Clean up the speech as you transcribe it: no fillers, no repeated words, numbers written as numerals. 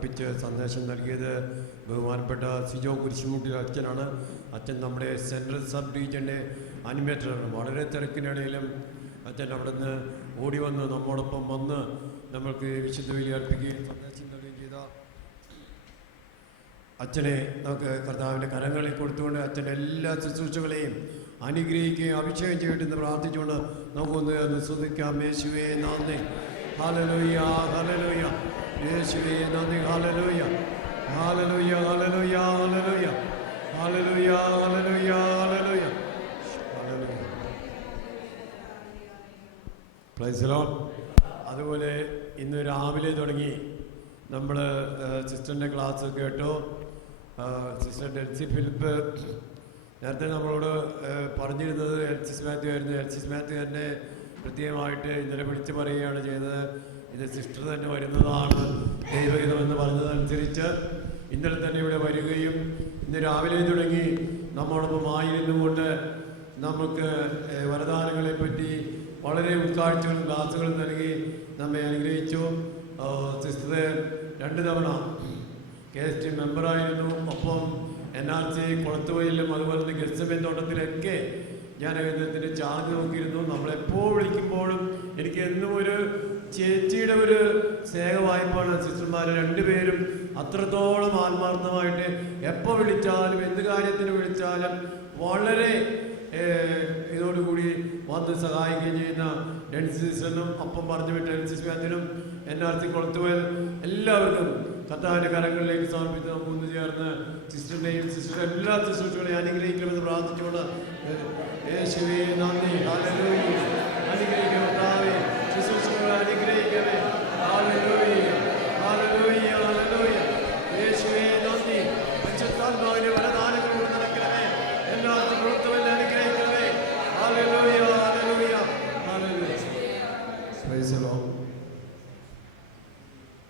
അർപ്പിച്ച് സന്ദേശം നൽകിയത് ബഹുമാനപ്പെട്ട സിജോ കുരിശുമുട്ടി അച്ഛനാണ്. അച്ഛൻ നമ്മുടെ സെൻട്രൽ സബ് റീജിയൻ്റെ അനിമേറ്ററാണ്. വളരെ തിരക്കിനിടയിലും അച്ഛൻ അവിടെ നിന്ന് ഓടി വന്ന് നമ്മോടൊപ്പം വന്ന് നമ്മൾക്ക് വിശുദ്ധ ബലി അർപ്പിക്കുകയും സന്ദേശം നൽകുകയും ചെയ്ത അച്ഛനെ നമുക്ക് കർത്താവിൻ്റെ കരങ്ങളിൽ കൊടുത്തുകൊണ്ട് അച്ഛൻ്റെ എല്ലാ ശുശ്രൂഷകളെയും അനുഗ്രഹിക്കുകയും അഭിഷേകം ചെയ്യട്ടെന്ന് പ്രാർത്ഥിച്ചുകൊണ്ട് നമുക്കൊന്ന് സ്തുതിക്കാം. യേശുവേ നന്ദി, ഹല്ലേലൂയ ഹല്ലേലൂയ. യേശുവേ നന്ദി, hallelujah hallelujah hallelujah hallelujah hallelujah hallelujah hallelujah hallelujah. Praise the Lord. അതുപോലെ ഇന്ന് രാവിലെ തുടങ്ങി നമ്മൾ സിസ്റ്ററിൻ്റെ ക്ലാസ് കേട്ടു. സിസ്റ്റർ ഡെൽസി ഫിലിപ്പ് നേരത്തെ നമ്മളോട് പറഞ്ഞിരുന്നത് എൽസിസ് മാത്യു ആയിരുന്നു. എൽസിസ് മാത്യു തന്നെ പ്രത്യേകമായിട്ട് ഇന്നലെ വിളിച്ച് പറയുകയാണ് ചെയ്തത്, ഇത് സിസ്റ്റർ തന്നെ വരുന്നതാണ് ദൈവഹിതമെന്ന് പറഞ്ഞതനുസരിച്ച് ഇന്നലെ തന്നെ ഇവിടെ വരികയും ഇന്ന് രാവിലെ തുടങ്ങി നമ്മോടൊപ്പം ആയിരുന്നുകൊണ്ട് നമുക്ക് വരദാനങ്ങളെ പറ്റി വളരെ ഉൾക്കാഴ്ചകളും ക്ലാസ്സുകളും നൽകി നമ്മെ അനുഗ്രഹിച്ചു. സിസ്റ്ററെ 2 തവണ KST മെമ്പറായിരുന്നു. ഒപ്പം NRC കുളത്തുവയിലും അതുപോലെ തന്നെ ഗെസ്റ്റ്സമയം തോട്ടത്തിലൊക്കെ ഞാൻ ഇതിൻ്റെ ചാർജ് നോക്കിയിരുന്നു. നമ്മളെപ്പോൾ വിളിക്കുമ്പോഴും എനിക്ക് എന്നും ഒരു ചേച്ചിയുടെ ഒരു സ്നേഹവായ്പാണ്. സിസ്റ്റർമാർ 2 പേരും അത്രത്തോളം ആത്മാർത്ഥമായിട്ട് എപ്പോൾ വിളിച്ചാലും എന്ത് കാര്യത്തിന് വിളിച്ചാലും വളരെ ഇതോടുകൂടി വന്ന് സഹായിക്കുകയും ചെയ്യുന്ന ഡെൻസി സിസ്റ്ററിനും ഒപ്പം പറഞ്ഞു വിട്ട ഡെൻസിസ് മാത്യനും NRC കുളത്തുവയൽ എല്ലാവർക്കും കർത്താവിൻ്റെ കരങ്ങളിലേക്ക് സമർപ്പിച്ച് നമുക്ക് ഒന്ന് ചേർന്ന് സിസ്റ്ററിൻ്റെയും സിസ്റ്ററുടെ എല്ലാ ശുശ്രൂഷകളെയും അനുഗ്രഹിക്കണമെന്ന് പ്രാർത്ഥിച്ചുകൊണ്ട് യേശുവേ നന്ദി, ഹല്ലേലൂയ. അനുഗ്രഹിക്കണമേ കർത്താവേ, ശുശ്രൂഷകളെ അനുഗ്രഹിക്കണമേ. Hallelujah hallelujah hallelujah. യേശുവേ നന്ദി. പരിശുദ്ധാത്മാവിന്റെ വരദാനങ്ങൾ കൊണ്ട് നിറയ്ക്കണമേ. എല്ലാവർക്കും കുളത്തുവയൽ അനുഗ്രഹിക്കണമേ. Hallelujah hallelujah hallelujah. Praise the Lord.